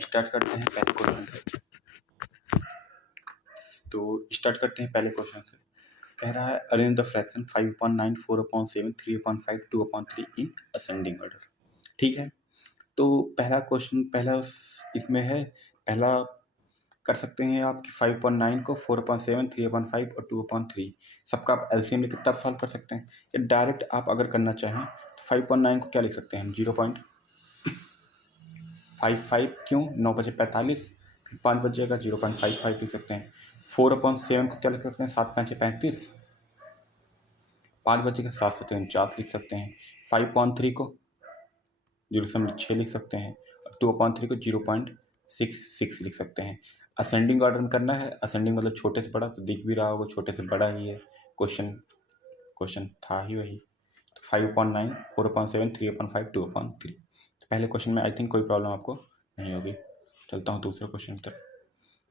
Start करते हैं पहले क्वेश्चन से। पहले क्वेश्चन से कह रहा है arrange the fraction 5/9, 4/7, 3/5, 2/3 in ascending order. ठीक है, तो पहला इसमें है, पहला कर सकते हैं आप कि 5/9 को 4/7, 3/5 और 2/3 सबका आप एलसीएम लेकर तब सॉल्व कर सकते हैं, या डायरेक्ट आप अगर करना चाहें तो 5/9 को क्या लिख सकते हैं हम 0.55, क्यों 9 बजे 45, फिर 5 बजेगा 0.55 लिख सकते हैं। 4/7 को क्या लिख सकते हैं 7×5 35, 5 बजेगा 7×3 लिख सकते हैं। 5/3 को 0.6 लिख सकते हैं और 2/3 को 0.66 लिख सकते हैं। असेंडिंग ऑर्डर में करना है, असेंडिंग मतलब छोटे से बड़ा, तो दिख भी रहा होगा छोटे से बड़ा ही है, क्वेश्चन था ही वही। तो 5/9, 4/7, 3/5, 2/3। तो पहले क्वेश्चन में आई थिंक कोई प्रॉब्लम आपको नहीं होगी। चलता हूँ दूसरे क्वेश्चन की तरफ।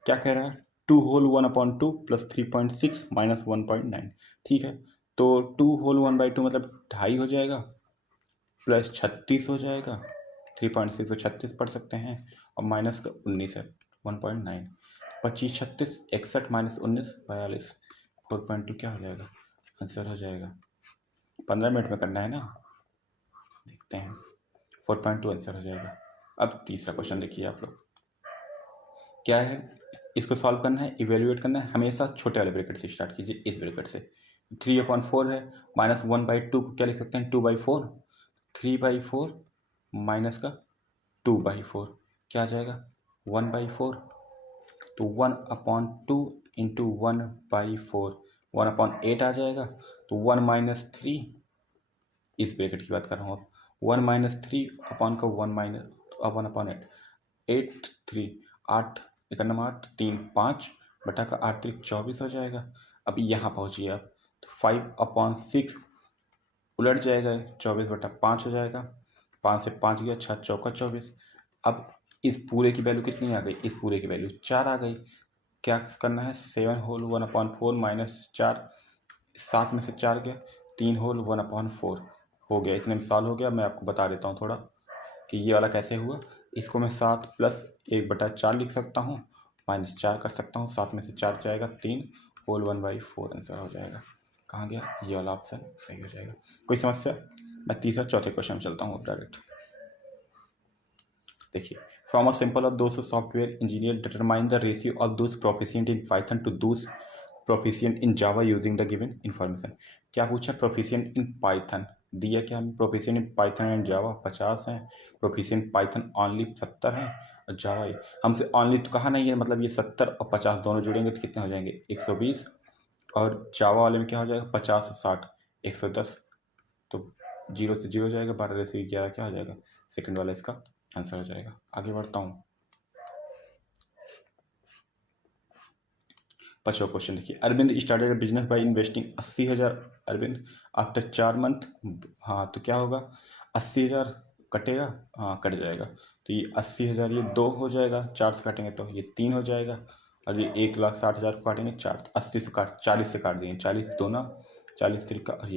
क्या कह रहा है 2 होल 1/2 प्लस 3.6 माइनस 1.9। ठीक है, तो 2 होल 1/2 मतलब 2.5 हो जाएगा, प्लस 36 हो जाएगा, 3.6 तो 36 पढ़ सकते हैं, और माइनस का 19 है 1.9। 25 36 61 माइनस 19 42। 4.2 क्या हो जाएगा, आंसर हो जाएगा। 15 मिनट में करना है ना, देखते हैं। 4.2 आंसर हो जाएगा। अब तीसरा क्वेश्चन देखिए आप लोग, क्या है, इसको सॉल्व करना है, इवेल्युएट करना है। हमेशा छोटे वाले ब्रैकेट से स्टार्ट कीजिए, इस ब्रैकेट से। 3/4 है, माइनस 1/2 को क्या लिख सकते हैं 2/4, 3/4 माइनस का 2/4 क्या आ जाएगा 1/4। तो 1/2 इंटू 1/4 1/8 आ जाएगा। तो 1 माइनस 3, इस ब्रैकेट की बात कर रहा हूँ, 1 माइनस 3 अपॉन का 1 माइनस 1/8, 8 3 8 8 3 5 बटा का 8 3 24 हो जाएगा। अब यहाँ पहुँचिए आप, तो 5/6 उलट जाएगा, 24/5 हो जाएगा। 5 से 5 गया, 6 चौका 24। अब इस पूरे की वैल्यू कितनी आ गई, इस पूरे की वैल्यू 4 आ गई। क्या करना है 7 होल 1/4 माइनस 4, 7 में से 4 गया, 3 होल 1/4 हो गया। इतने में सॉल्व हो गया। मैं आपको बता देता हूँ थोड़ा कि ये वाला कैसे हुआ। इसको मैं 7 प्लस 1/4 लिख सकता हूँ, माइनस 4 कर सकता हूँ, 7 में से 4 जाएगा, 3 होल 1/4 आंसर हो जाएगा। कहाँ गया, ये वाला ऑप्शन सही हो जाएगा। कोई समस्या? मैं तीसरा चौथे क्वेश्चन में चलता हूँ डायरेक्ट। देखिए, फ्रॉम अ सिंपल ऑफ दोस्त software engineer determine the ratio of दोस्त प्रोफिशिएंट इन पाइथन टू दोस्त proficient in Java using the given information. क्या पूछा, प्रोफिशिएंट इन पाइथन दिया, क्या प्रोफिशिएंट इन पाइथन एंड जावा 50 हैं, प्रोफिशिएंट पाइथन ओनली 70 हैं, और जावा हमसे ओनली तो कहा नहीं है, मतलब ये 70 और 50 दोनों जुड़ेंगे तो कितने हो जाएंगे 120, और जावा वाले में क्या हो जाएगा 50 और 60 110। तो 0 से 0 हो जाएगा, 12 से 11 क्या हो जाएगा, सेकंड वाला इसका आंसर हो जाएगा। आगे बढ़ता हूँ। 5वां क्वेश्चन देखिए, Arvind started a business by investing 80,000 Arvind after 4 month. हाँ, तो क्या होगा 80,000 कटेगा, हाँ कट जाएगा। तो ये 80,000 ये 2 हो जाएगा, 4 से काटेंगे तो ये 3 हो जाएगा, और ये 1,60,000 को काटेंगे 4, 80 से काट 40 से काट देंगे, 40 2 ना 40 3 और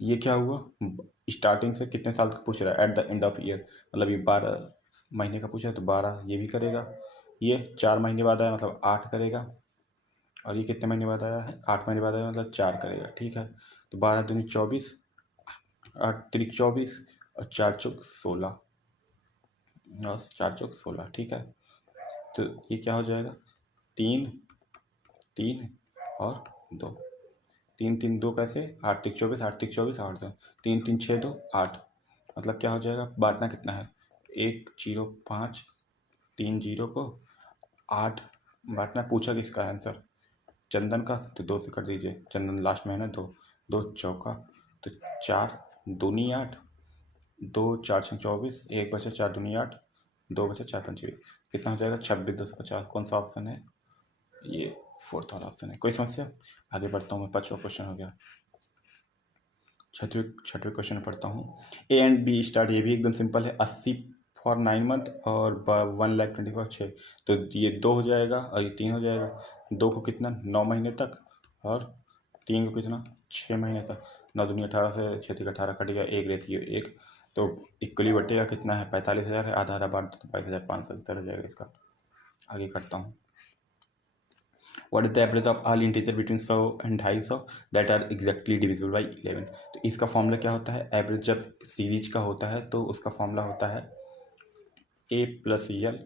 ये क्या हुआ, स्टार्टिंग से कितने साल तक पूछ रहा है, at the end of year, मतलब ये 12 महीने का पूछ रहा है, तो 12 ये भी करेगा, ये 4 महीने बाद आया मतलब 8 करेगा, और ये कितने महीने बाद आया है 8 महीने बाद आया मतलब 4 करेगा। ठीक है, तो 12 दूनी 24, 8 3 24 और 4 चौक 16, और 4 चौक 16। ठीक है, तो ये क्या हो जाएगा 3 3 और 2, 3 3 2 कैसे 8 3 24 8 3 24 8 2 3 3 6 2 8, मतलब क्या हो जाएगा, बांटना कितना है 1 0 5 3 0 को 8 बांटना, पूछा किसका आंसर चंदन का, तो 2 से कर दीजिए, चंदन लास्ट में है ना, 2 2 चौका, तो 4 दूनी 8, 2 4 6 24, 1 बचा 4 दूनी 8, 2 बचा 4 5 20, कितना हो जाएगा 26 250। कौन सा ऑप्शन है, ये फोर्थ वाला ऑप्शन है। कोई समस्या? आगे बढ़ता हूँ मैं, 5वां क्वेश्चन हो गया। छठवें क्वेश्चन में पढ़ता हूँ, ए एंड बी स्टार्ट, ये भी एकदम सिंपल है, 80 फॉर 9 मंथ और 1,20,000 6, तो ये 2 हो जाएगा और ये 3 हो जाएगा। 2 को कितना 9 महीने तक, और 3 को कितना 6 महीने तक। 9 दूनी 18 से 6 3 18 कट गया, 1 रेशियो 1, तो इक्वली बटेगा कितना है, 45,000 है, आधा आधा बांट दो तो 22,570 हो जाएगा इसका। आगे करता हूँ। What is the average of all integer between 100 and 250 that are exactly divisible by 11? तो इसका फॉर्मूला क्या होता है, एवरेज जब सीरीज का होता है तो उसका फॉर्मूला होता है a प्लस यल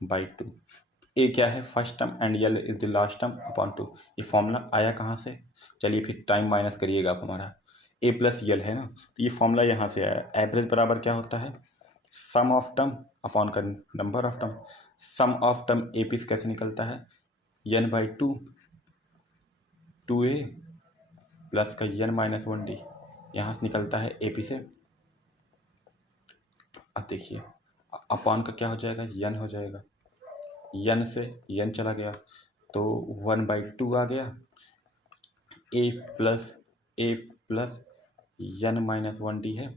बाई 2। ए क्या है, first term, and L is the last term upon 2। ये फॉर्मूला आया कहाँ से, चलिए फिर टाइम माइनस करिएगा आप हमारा, ए प्लस यल है ना, तो ये फॉर्मूला यहाँ से आया। एवरेज बराबर क्या होता है, सम ऑफ टर्म अपॉन का number of term. Sum of term A P कैसे निकलता है, n बाई 2 2a प्लस का n माइनस 1d, यहाँ से निकलता है ए पी से। अब देखिए अपॉन का क्या हो जाएगा, n हो जाएगा, n से n चला गया तो 1/2 आ गया, a plus n minus 1d है,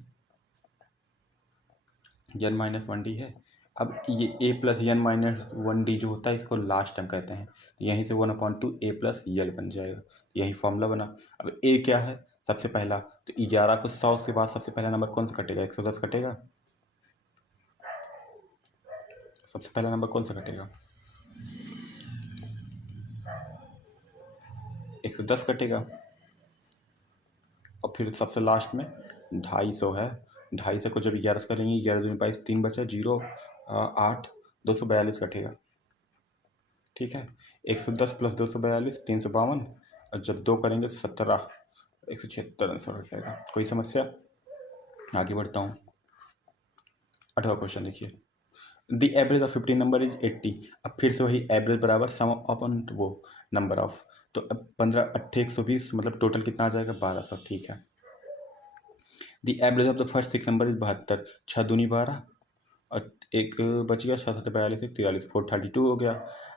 n माइनस 1d है। अब ये a plus n minus 1d जो होता है इसको लास्ट टर्म कहते हैं, तो यहीं से 1/2 a प्लस यल बन जाएगा, यही फॉर्मूला बना। अब a क्या है सबसे पहला, तो 11 को 100 के बाद सबसे पहला नंबर कौन सा कटेगा, 110 कटेगा। सबसे पहला नंबर कौन सा कटेगा, 110 कटेगा। और फिर सबसे लास्ट में 250 है, 250 को जब 11 से करेंगे, 11 दूनी 22, 3 बचा, 0 8 242 कटेगा। ठीक है, 110 प्लस 242 352, और जब 2 करेंगे तो 17 176 आंसर हो जाएगा। कोई समस्या, आगे बढ़ता हूँ। 8वां क्वेश्चन देखिए, the average of 15 number is 80। अब फिर से वही एवरेज बराबर सम अपॉन वो नंबर ऑफ, तो अब 15 8 120 मतलब टोटल कितना आ जाएगा 1200। ठीक है, the average of the first 6 number is 72, 6 दूनी 12 और एक बच गया, 7 42 43 432 हो गया।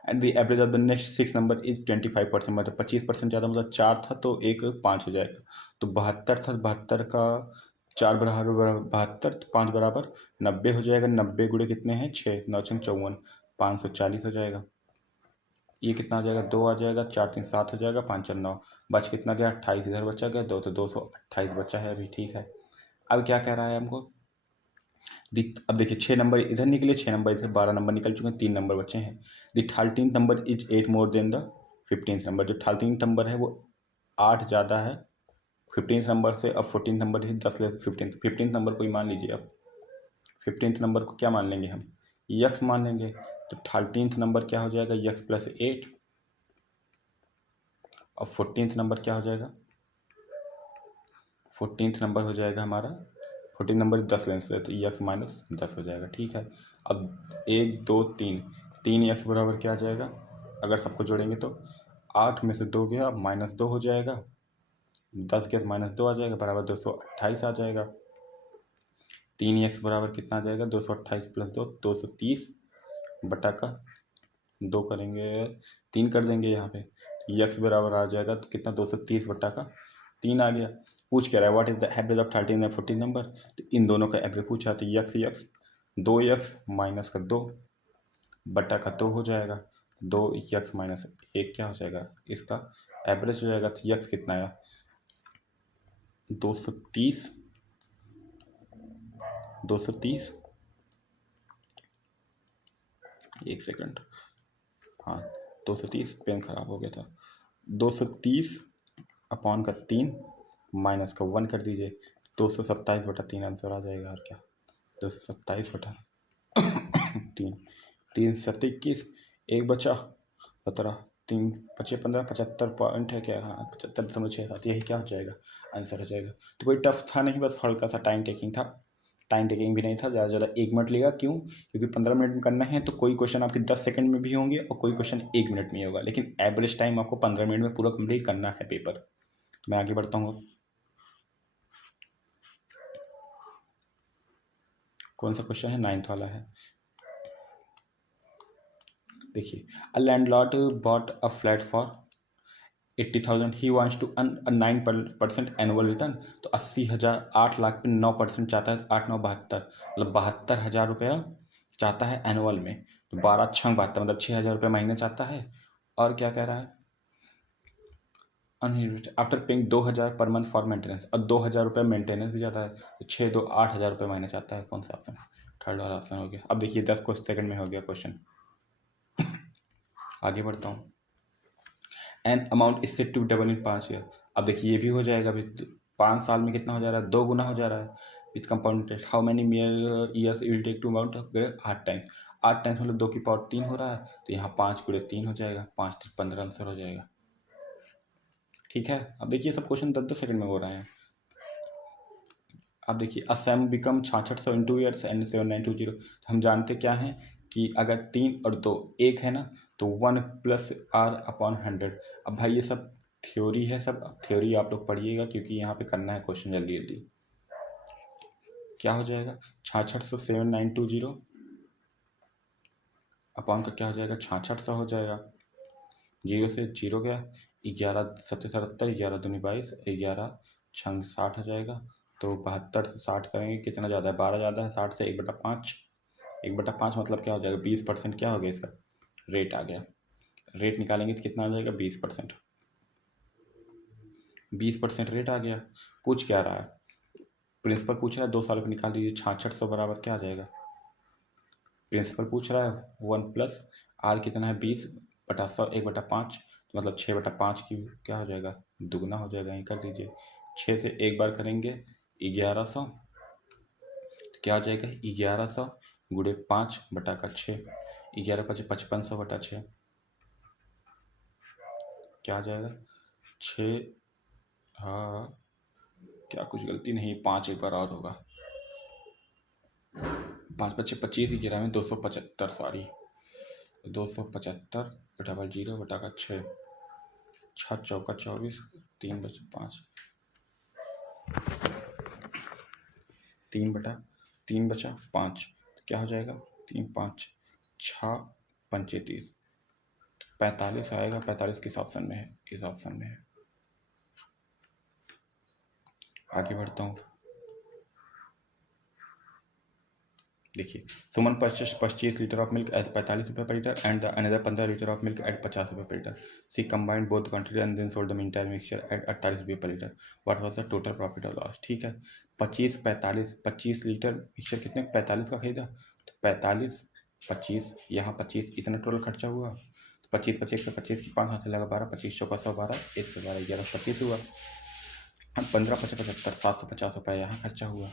And the average of the next 6 number is 25%, मतलब 25% ज़्यादा, मतलब 4 था तो एक 5 हो जाएगा। तो 72 था, 72 का 4 बराबर 72, तो 5 बराबर 90 हो जाएगा। 90 गुणे कितने हैं 6, 9 6 54, 540 हो जाएगा। ये कितना आ जाएगा, 2 आ जाएगा, 4 3 7 हो जाएगा, 5 4 9, बच कितना गया 28, इधर बचा गया 2, तो 228 बचा है अभी। ठीक है, अब क्या कह रहा है हमको, अब देखिए 6 नंबर इधर निकले, 6 नंबर इधर, 12 नंबर निकल चुके हैं, 3 नंबर बचे हैं। The 13th number is 8 more than the 15th number. जो 13th नंबर है वो 8 ज़्यादा है 15th नंबर से। अब 14th नंबर है 10 ले 15th नंबर को ही मान लीजिए। अब 15th नंबर को क्या मान लेंगे हम, यक्स मान लेंगे। तो 13th नंबर क्या हो जाएगा, यक्स प्लस 8। और 14th नंबर क्या हो जाएगा, 14th नंबर हो जाएगा हमारा, 14 नंबर 10 लेंस है तो एक्स माइनस 10 हो जाएगा। ठीक है, अब 1 2 3, 3 एक्स बराबर क्या आ जाएगा, अगर सबको जोड़ेंगे तो 8 में से 2 गया -2 हो जाएगा, 10 के -2 आ जाएगा, बराबर 228 आ जाएगा। 3 एक्स बराबर कितना आ जाएगा, 228 प्लस 2 230 बटा का 2 करेंगे 3 कर देंगे यहाँ पे, एक्स बराबर आ जाएगा तो कितना 230 बटा का 3 आ गया। पूछ क्या रहा है, what is the average of 13 and 14 number, तो इन दोनों का एवरेज पूछा, तो यक्स यक्स 2x माइनस का 2 बटा का 2 हो जाएगा, 2x माइनस 1 क्या हो जाएगा, इसका एवरेज हो जाएगा। तो यक्स कितना आया 230 एक सेकंड, हाँ 230, पेन खराब हो गया था, 230 अपॉन का 3 माइनस का 1 कर दीजिए, 227 बटा 3 आंसर आ जाएगा। और क्या 227 बटा 3, 3 7 21, एक बचा 17, 3 बचे 15, 75 पॉइंट है क्या, हाँ 75.67, यही क्या हो जाएगा आंसर हो जाएगा। तो कोई टफ था नहीं, बस हल्का सा टाइम टेकिंग था, टाइम टेकिंग भी नहीं था, ज़्यादा ज़्यादा 1 मिनट लेगा, क्यों, क्योंकि 15 मिनट में करना है तो कोई क्वेश्चन आपके 10 सेकंड में भी होंगे और कोई क्वेश्चन 1 मिनट में होगा, लेकिन एवरेज टाइम आपको 15 मिनट में पूरा कंप्लीट करना है पेपर। तो मैं आगे बढ़ता हूँ, कौन सा क्वेश्चन है, 9th वाला है। देखिए, a landlord bought a flat for 80,000, he wants to earn 9% annual return. तो 80,000, 8 लाख पे 9% चाहता है, 8 9 72, मतलब 72,000 रुपया चाहता है एनुअल में। तो 12 6 72 मतलब 6,000 रुपये महीने चाहता है। और क्या कह रहा है, unlimited after paying 2,000 per month for maintenance, और 2,000 रुपये मेंटेनेंस भी जाता है, तो 6 2 8,000 रुपये महीने चाहता है। कौन सा ऑप्शन? थर्ड वाला ऑप्शन हो गया। अब देखिए 10 सेकंड में हो गया क्वेश्चन। आगे बढ़ता हूँ। An amount is set to double in 5 year. अब देखिए ये भी हो जाएगा अभी 5 साल में कितना हो जा रहा है? 2 गुना हो जा रहा है with compound interest. How many years will take to amount? 8 times. 8 times मतलब 2 की पावर 3 हो रहा है, तो यहाँ 5 गुणे 3 हो जाएगा, 5 15 आंसर हो जाएगा। ठीक है, अब देखिए सब क्वेश्चन 10 सेकंड में हो रहे हैं। अब देखिए a sum become 6600 in 2 years and 7920। हम जानते क्या हैं कि अगर 3 और 2 1 है ना, तो 1 प्लस आर अपॉन 100। अब भाई ये सब थ्योरी है, सब थ्योरी आप लोग पढ़िएगा, क्योंकि यहाँ पे करना है क्वेश्चन जल्दी जल्दी। क्या हो जाएगा? 6600 7920 अपॉन का क्या हो जाएगा? 6600 हो जाएगा। 0 से 0 गया, 11 7 77, 11 दूनी 22, 11 छंग 60 हो जाएगा। तो 72 से 60 करेंगे, कितना ज़्यादा है? 12 ज़्यादा है 60 से। 1/5, 1/5 मतलब क्या हो जाएगा? 20% क्या हो गया इसका? रेट आ गया। रेट निकालेंगे तो कितना आ जाएगा? 20%। 20% रेट आ गया। पूछ क्या रहा है? प्रिंसिपल पूछ रहा है 2 साल पर निकाल दीजिए। 6600 बराबर क्या आ जाएगा? प्रिंसिपल पूछ रहा है 1 प्लस आर कितना है? 20/100, 1/5, तो मतलब 6/5 की क्या हो जाएगा? दुगना हो जाएगा। यहीं कर दीजिए। 6 से एक बार करेंगे 1100, तो क्या हो जाएगा? 1100 गुणे 5/6, 11 5 5500/6 क्या आ जाएगा? 6, हाँ क्या कुछ गलती नहीं? 5 एक बार और होगा। 5 5 25, 11 में 275, सॉरी 275 डबल 0/6, 6 चौका 24, 3 बचे 5, 3 बचा 5, तो क्या हो जाएगा? 3 5 6 पंचे 30, 45 आएगा। 45 किस ऑप्शन में है? इस ऑप्शन में है। आगे बढ़ता हूँ। देखिए Suman purchase 25 litre of milk at 45 रुपये per litre and the another 15 litre of milk at 50 रुपये per litre. She combined both quantity and then sold the entire mixture at 48 रुपये per litre. What was the total profit और loss? ठीक है, 25 litre mixture कितने? 45 का खरीदा, तो 45 25, यहाँ 25 इतना टोटल खर्चा हुआ। तो 25 25 का 25 की 5 हाथ से लगा 12, 25 चौका 112, 1 से 12 11 25 हुआ। 15 5 75, 750 रुपये यहाँ खर्चा हुआ।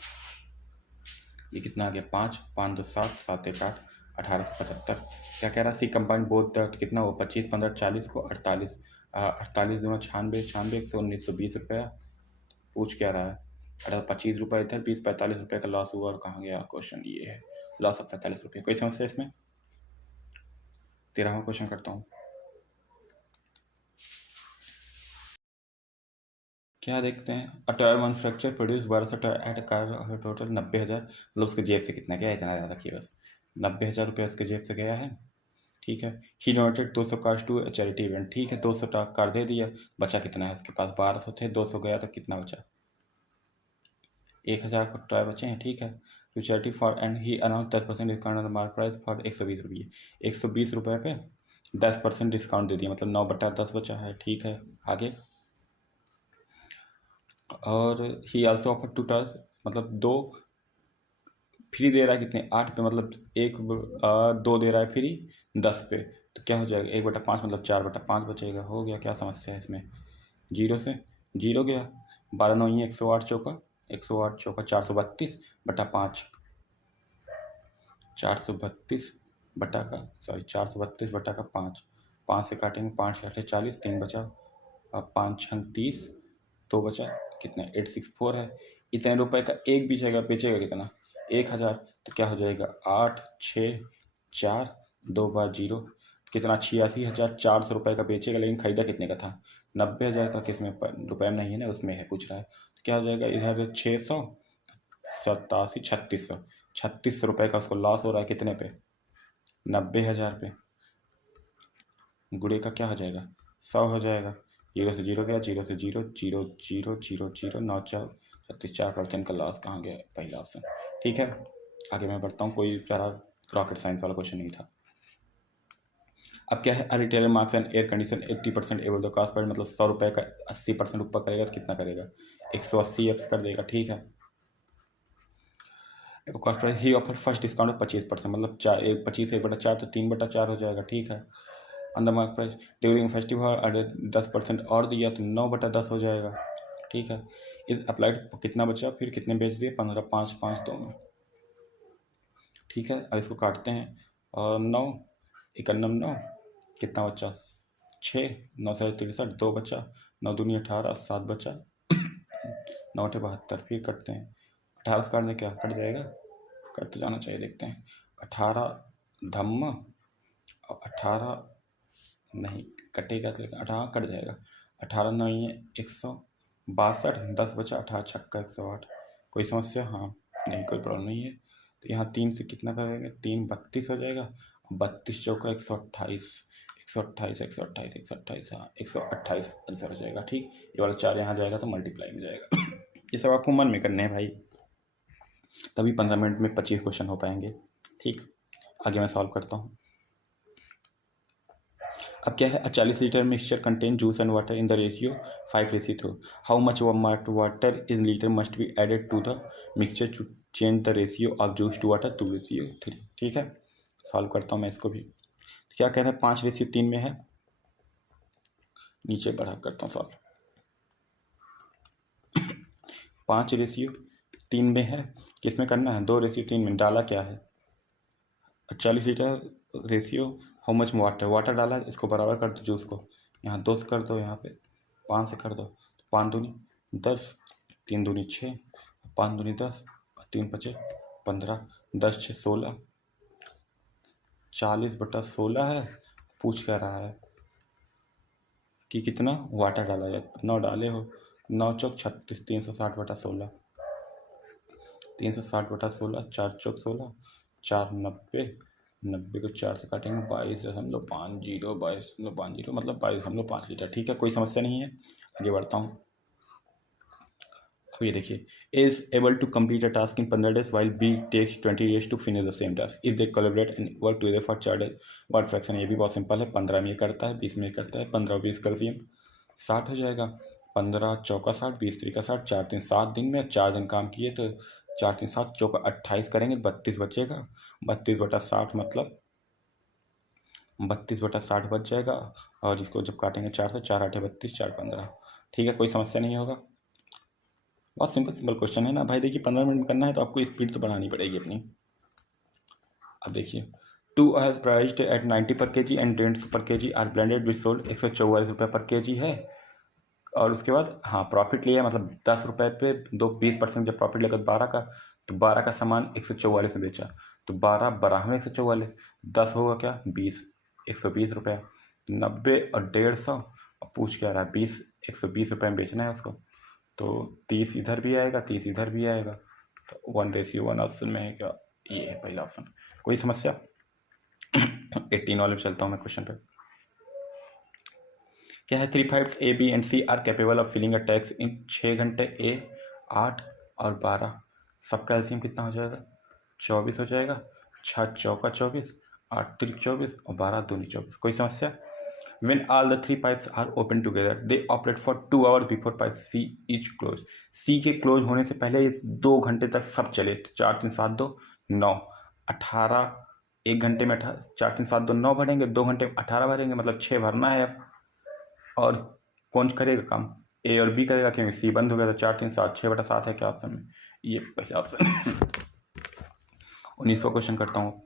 ये कितना आ गया? 5 5 2 7, 7 1 8, 1875। क्या कह रहा? सी कंबाइंड बोथ द कितना हो? 25 15 40 को 48, 48 दूना 96, 96 100 1920 रुपया। पूछ क्या रहा है? 25 रुपये इधर, 20 45 रुपये का लॉस हुआ। और कहाँ गया क्वेश्चन? ये है लॉस ऑफ 45 रुपये। कोई समस्या इसमें? 13वां क्वेश्चन करता हूँ। क्या देखते हैं? A toy manufacture produce 1200 toy at a car total 90,000, मतलब उसके जेब से कितना गया? इतना ज़्यादा किया बस 90,000 रुपये उसके जेब से गया है। ठीक है, he donated 200 cars to charity event. ठीक है, 200 कार दे दिया। बचा कितना है उसके पास? 1200 थे, 200 गया तो कितना बचा? 1,000 को टॉय बचे हैं। ठीक है, to charity for and he announce 10% discount on the mark price for 120 रुपये। 120 रुपये पे 10% डिस्काउंट दे दिया, मतलब 9/10 बचा है। ठीक है, आगे। और ही ऑल्सो ऑफर 2 टॉयज, मतलब 2 फ्री दे रहा है। कितने? 8 पे, मतलब 2 दे रहा है फ्री 10 पे, तो क्या हो जाएगा? 1/5 मतलब 4/5 बचेगा। हो गया। क्या समस्या है इसमें? 0 से 0 गया, 12 9 108 चौका 108 चौका 432/5, 432 बटा का, सॉरी 432/5, 5 से काटेंगे 5 8 40, 3 बचा, अब 5 6 30, 2 बचा, कितना? 864 है। इतने रुपए का एक बेचेगा, बेचेगा कितना? 1,000, तो क्या हो जाएगा? 8 6 4 2 बार 0, कितना? 86,400 रुपये का बेचेगा। लेकिन खरीदा कितने का था? 90,000 का। किस में? रुपये में नहीं है ना, उसमें है, पूछ रहा है। तो क्या हो जाएगा? इधर 600 87 3600 रुपये का उसको लॉस हो रहा है। कितने पे? 90,000 पे। गुड़े का क्या हो जाएगा? 100 हो जाएगा। 0 से 0 गया, 0 से 0 0 0 0 0 9 4 36, 4% का लॉस। कहाँ गया? पहला ऑप्शन। ठीक है, आगे मैं बढ़ता हूँ। कोई ज़्यादा रॉकेट साइंस वाला क्वेश्चन नहीं था। अब क्या है, retailer marks and air condition 80% ever the cost price, मतलब 100 रुपये का 80% ऊपर करेगा तो कितना करेगा, 180 एक्स कर देगा। ठीक है, कॉस्ट प्राइस ही ऑफर फर्स्ट डिस्काउंट 25%, मतलब 25 1/4 तो 3/4 हो जाएगा। ठीक है, under mark price during festival अगर 10% और दिया तो 9/10 हो जाएगा। ठीक है, इस अप्लाइड कितना बचा, फिर कितने बेच दिए, 15, 5, 5 दोनों। ठीक है, अब इसको काटते हैं, और 9 91 9 कितना बचा, 6 9 63 2 बचा, 9 दूनी 18 7 बचा 9 72, फिर कटते हैं, 18 से काटने क्या कट जाएगा, कट तो जाना चाहिए, देखते हैं, 18 धम्मा और 18 नहीं कटेगा तो, लेकिन 18 कट जाएगा, 18 नहीं है 162, 10 बचा, 18 छक्का 108। कोई समस्या, हाँ नहीं कोई प्रॉब्लम नहीं है। तो यहाँ 3 से कितना करेंगे, 3 32 हो जाएगा, 32 चौका 128, 128 128 128, हाँ 128 आंसर हो जाएगा। ठीक, ये वाला 4 यहाँ जाएगा तो मल्टीप्लाई में जाएगा। ये सब आपको मन में करने हैं भाई, तभी 15 मिनट में 25 क्वेश्चन हो पाएंगे। ठीक, आगे मैं सॉल्व करता हूँ। अब क्या है, 40 litre mixture contain juice and water in the ratio 5:3। How much water in litre must be added to the mixture to change the ratio of juice to water 2:3। ठीक है, सॉल्व करता हूँ मैं इसको भी। क्या कह रहे हैं, 5:3 में है, नीचे बढ़ा करता हूँ सॉल्व। 5:3 में है, किसमें करना है, 2:3 में। डाला क्या है, 40 litre ratio, how much water डाला, इसको बराबर कर दो जूस को, यहाँ 2 से कर दो, यहाँ पे 5 से कर दो, 5 दूनी 10, 3 दूनी 6, 5 दूनी 10, 3 5 15, 10 6 16, 40/16 है। पूछ क्या रहा है कि कितना वाटर डाला जाए, 9 डाले हो, 9 चौक 36, 360/16, 360/16, 4 चौक 16, 4 90, 90 को 4 से काटेंगे, 22.50, 22.50 मतलब 22.5 लीटर। ठीक है, कोई समस्या नहीं है, आगे बढ़ता हूँ। अब ये देखिए, is able to complete a task in 15 days while B takes 20 days to finish the same task if they collaborate and work together for 4 days। Word fraction ये भी बहुत सिंपल है, 15 में ये करता है, 20 में ये करता है, 15 20 कर दिए 60 हो जाएगा, 15 चौका 60, 20 3 का 60, 4 दिन 7 दिन में 4 दिन काम किए तो 4 3 7 चौका 28 करेंगे, 32 बचेगा, 32/60 मतलब 32/60 बच जाएगा, और इसको जब काटेंगे 4 से, 4 8 32, 4 15। ठीक है, कोई समस्या नहीं होगा, बहुत सिंपल सिंपल क्वेश्चन है ना भाई। देखिए 15 मिनट में करना है तो आपको स्पीड तो बढ़ानी पड़ेगी अपनी। अब देखिए, 2 हैज प्राइस्ड एट 90 पर के जी एंड 100 पर के जी आर ब्लेंडेड विच सोल्ड 144 रुपये पर के जी है। और उसके बाद हाँ प्रॉफिट लिया, मतलब 10 रुपये पे 20% जब प्रॉफिट लगा 12 का, तो 12 का सामान 144 में बेचा, तो 12 12 में 144, 10 होगा क्या 20, 120 रुपये, 90 और 150, और पूछ क्या रहा है 20, 120 रुपये में बेचना है उसको, तो 30 इधर भी आएगा, 30 इधर भी आएगा, तो 1:1 ऑप्शन में है क्या, ये है पहला ऑप्शन। कोई समस्या। 18 वाले पे चलता हूँ मैं क्वेश्चन पे। क्या है, 3 5 A B and C are capable of filling a tax in 6 घंटे, ए 8 और 12, सबका एलसीएम कितना हो जाएगा, 24 हो जाएगा, 6 चौका 24, 8 3 24 और 12 दूनी 24। कोई समस्या। When all the 3 pipes are open together, they operate for 2 hours before pipe C each close. C के क्लोज होने से पहले 2 घंटे तक सब चले, 4 3 7 2 9, 18, 1 घंटे में 4 3 7 2 9 भरेंगे, 2 घंटे में 18 भरेंगे, मतलब 6 भरना है अब। और कौन करेगा काम, ए और बी करेगा, क्योंकि सी बंद हो गया था, 4 3 7 6/7 है क्या ऑप्शन में, ये पहला ऑप्शन। 19वां क्वेश्चन करता हूँ।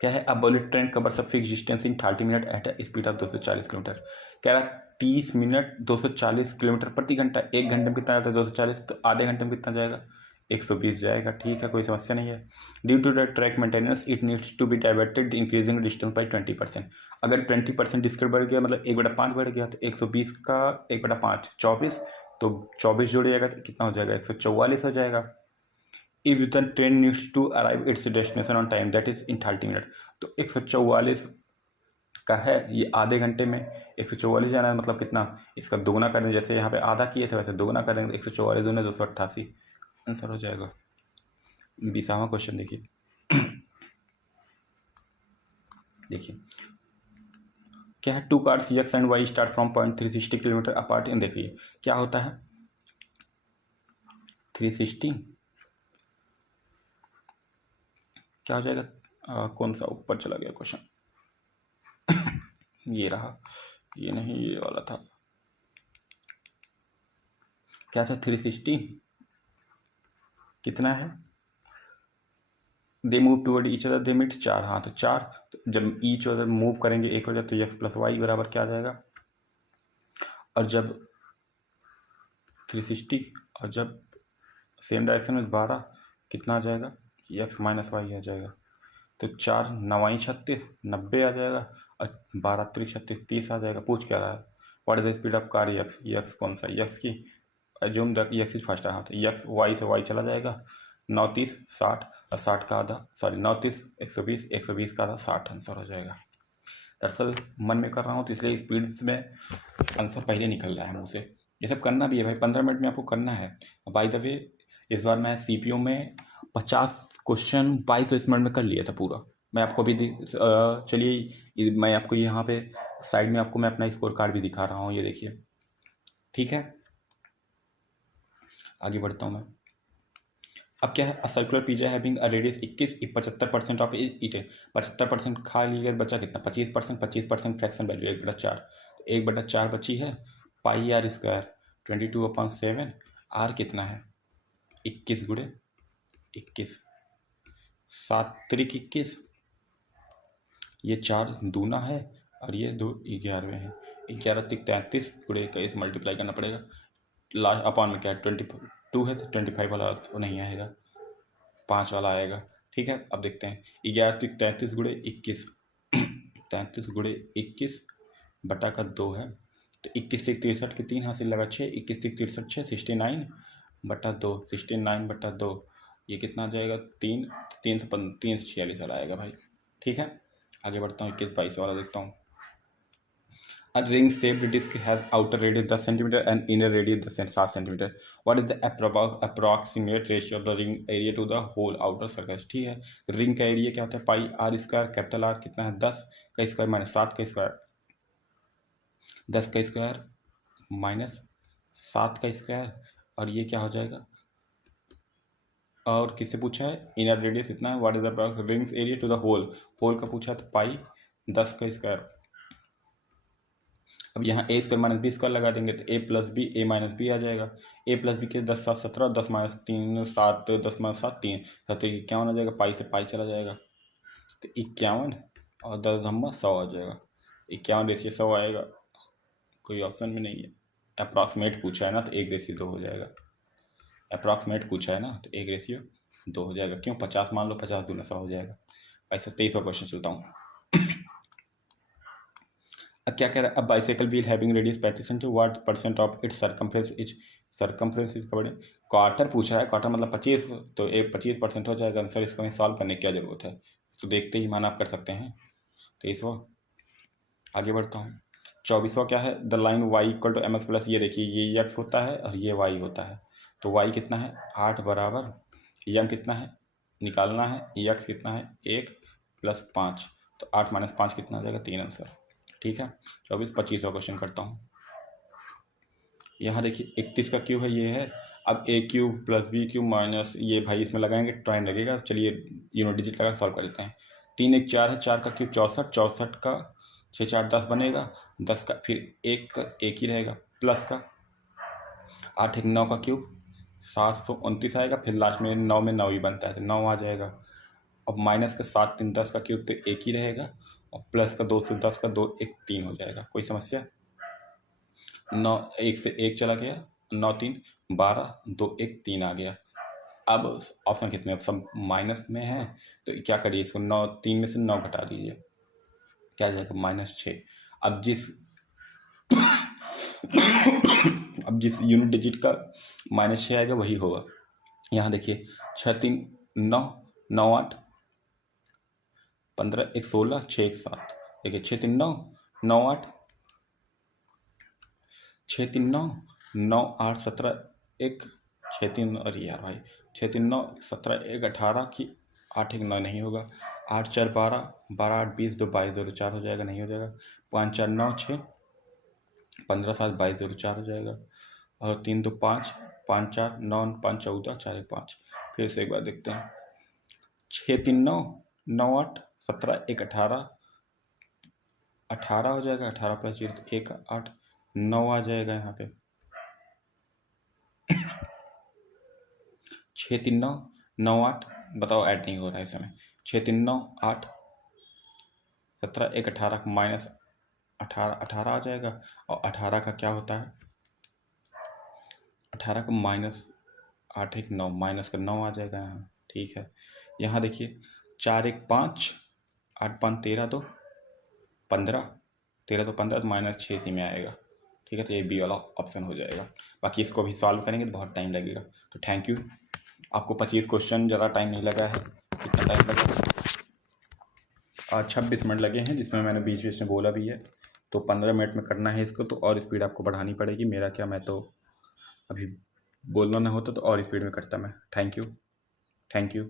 क्या है, a bullet train covers a fixed distance in 30 minute at a speed of 240 kilometre. कह रहा 30 मिनट 240 किलोमीटर प्रति घंटा, 1 घंटे में कितना जाता है 240, तो आधे घंटे में कितना जाएगा 120 जाएगा। ठीक है, कोई समस्या नहीं है। Due to the track maintenance it needs to be diverted increasing distance by 20%। अगर 20% डिस्टेंस बढ़ गया, मतलब 1/5 बढ़ गया, तो 120 का 1/5 24, तो 24 जोड़िएगा तो कितना हो जाएगा 144 हो जाएगा। If the train needs to arrive its destination on time that is in 30 minute, तो 144 का है, ये आधे घंटे में 144 जाना है, मतलब कितना, इसका दोगुना करें, जैसे यहाँ पे आधा किए थे वैसे दोगुना करेंगे, 144 दूना 288 आंसर हो जाएगा। 20वां क्वेश्चन देखिए। देखिए क्या है, 2 cars X and Y start from point 360 kilometre apart in. देखिए क्या होता है 360, क्या हो जाएगा, कौन सा ऊपर चला गया क्वेश्चन, ये रहा, ये नहीं ये वाला था, क्या था 360 कितना है, they move toward each other they meet 4, हाँ तो 4, तो जब ईच अदर मूव करेंगे एक वजह तो एक्स प्लस वाई बराबर क्या आ जाएगा, और जब 360 और जब सेम डायरेक्शन में 12 कितना आ जाएगा, एक्स माइनस वाई आ जाएगा, तो 4 9 36 90 आ जाएगा, और 12 3 36 30 आ जाएगा। पूछ क्या रहा है, what is the speed of car x, x कौन सा, एक्स की assume that x is faster, हाँ तो एक्स वाई से वाई चला जाएगा, 9 30 60 और 60 का आधा, सॉरी 9 30 120 120 का आधा 60 आंसर हो जाएगा। दरअसल मन में कर रहा हूँ तो इसलिए स्पीड में आंसर पहले निकल रहा है मुँह से। ये सब करना भी है भाई, 15 मिनट में आपको करना है। बाय द वे इस बार मैं सीपीओ में 50 क्वेश्चन 22 मिनट में कर लिया था पूरा। मैं आपको भी चलिए मैं आपको यहाँ पे साइड में आपको मैं अपना स्कोर कार्ड भी दिखा रहा हूँ, ये देखिए, ठीक है। आगे बढ़ता हूँ मैं। अब क्या है, a circular pizza having a radius 21 75% of it, 75% खा लिया, बचा कितना 25%, 25% फ्रैक्शन वैल्यू 1/4, 1/4 बची है, पाई आर स्क्वायर 22/7, आर कितना है 21 गुणे 21, 7 त्रिक 21, ये 4 दूना है और ये 2 11वें हैं, 11 त्रिक 33 गुणे 21 मल्टीप्लाई करना पड़ेगा, लास्ट अपॉन में क्या है 22 है तो 25 वाला तो नहीं आएगा, 5 वाला आएगा, ठीक है। अब देखते हैं 11 त्रिक 33 गुणे 21, 33 गुणे 21 बटा का 2 है, तो 21 त्रिक 63 के 3 हासिल लगा 6, 21 त्रिक 63 6 69 बटा 2, 69 बटा 2, ये कितना आ जाएगा 3, 3 से 46 वाला आएगा भाई, ठीक है। आगे बढ़ता हूँ 21 22 वाला देखता हूँ। A ring shaped disc has outer radius 10 cm and inner radius 7 cm. What is the approximate ratio of the ring area to the whole outer circle? ठीक है, रिंग का एरिया क्या होता है, पाई आर स्क्वायर, कैपिटल आर कितना है 10 का square minus 7 का स्क्वायर, 10 का स्क्वायर माइनस 7 का स्क्वायर, और ये क्या हो जाएगा, और किससे पूछा है, इनर रेडियस इतना है, what is the rings area to the whole, whole का पूछा तो पाई 10 का स्क्वायर। अब यहाँ A square minus B square लगा देंगे तो A plus B A minus B आ जाएगा, ए प्लस बी के 10 7 17, 10 माइनस 3 7, 10 माइनस 7 3, 7 51 आ जाएगा, पाई से पाई चला जाएगा, तो 51 और 10 धम्मा 100 आ जाएगा, 51 रेशियो 100 आएगा, कोई ऑप्शन में नहीं है। अप्रॉक्सीमेट पूछा है ना तो 1:2 हो जाएगा, अप्रॉक्सीमेट पूछा है ना तो 1:2 हो जाएगा, क्यों 50 मान लो, 50 दूना 100 हो जाएगा। ऐसा 23वां क्वेश्चन चलता हूँ। क्या कह रहा है, अब bicycle wheel having radius 35 centimetre, what percent of its circumference is covered, quarter पूछा है, क्वार्टर मतलब 25, तो 25% हो जाएगा आंसर, इसको हमें सॉल्व करने की क्या जरूरत है, तो देखते ही मान आप कर सकते हैं। 23वां आगे बढ़ता हूँ। 24वां क्या है, the line Y equal to M X plus, ये देखिए ये एक्स होता है और ये वाई होता है, तो वाई कितना है 8 बराबर एम कितना है निकालना है, एक्स कितना है 1 + 5, तो 8 - 5 कितना आ जाएगा 3 आंसर, ठीक है। 24 25वां क्वेश्चन करता हूँ। यहाँ देखिए 31 का क्यूब है ये है, अब a cube plus b cube minus ये भाई इसमें लगाएंगे टाइम लगेगा, चलिए यूनिट डिजिट लगा सॉल्व कर लेते हैं। 3 1 4 है, 4 का क्यूब 64, 64 का 6 4 10 बनेगा, 10 का फिर एक ही रहेगा प्लस का 8 1 9 का क्यूब 729 आएगा, फिर लास्ट में 9 में 9 ही बनता है तो 9 आ जाएगा। अब माइनस का 7 3 10 का क्यूब तो एक ही रहेगा, और प्लस का 2 से 10 का 2 1 3 हो जाएगा, कोई समस्या। 9 1 से 1 चला गया, 9 3 12 2 1 3 आ गया। अब ऑप्शन कितने, अब सब माइनस में है तो क्या करिए, इसको 9 3 में से 9 घटा दीजिए, क्या जाएगा -6। अब जिस यूनिट डिजिट का -6 आएगा वही होगा। यहाँ देखिए 6 3 9 9 8 15 1 16 6 1 7, देखिए 6 3 9 9 8 6 3 9 9 8 17 1 6 3, अरे यार भाई 6 3 9 17 1 18 की 8 1 9 नहीं होगा, 8 4 12, 12 8 20, 2 22, 0 4 हो जाएगा, नहीं हो जाएगा। 5 4 9 6, 15 7 22, 0 4 हो जाएगा। और 3 2 5, 5 4 9 5 14, 4 1 5। फिर से एक बार देखते हैं। 6 3 9, 9 8 17 1 18, 18 हो जाएगा। 18 प्लस 0 1 8, 9 आ जाएगा यहाँ पे। 6 3 9, 9 8, बताओ ऐड नहीं हो रहा है इस समय। 6 3 9 8, 17 1 18 माइनस 18 आ जाएगा। और 18 का क्या होता है, 18 का माइनस 8 1 9, माइनस का 9 आ जाएगा यहाँ। ठीक है, यहाँ देखिए 4 1 5, 8 5 13 2 15, 13 2 15, तो माइनस 6 इसी में आएगा। ठीक है, तो ये बी वाला ऑप्शन हो जाएगा। बाकी इसको भी सॉल्व करेंगे तो बहुत टाइम लगेगा। तो थैंक यू, आपको 25 क्वेश्चन ज़्यादा टाइम नहीं लगा है। कितना टाइम लगा? 26 मिनट लगे हैं, जिसमें मैंने बीच बीच में बोला भी है। तो 15 मिनट में करना है इसको, तो और स्पीड आपको बढ़ानी पड़ेगी। मेरा क्या, मैं तो अभी बोलना ना होता तो और स्पीड में करता मैं। Thank you.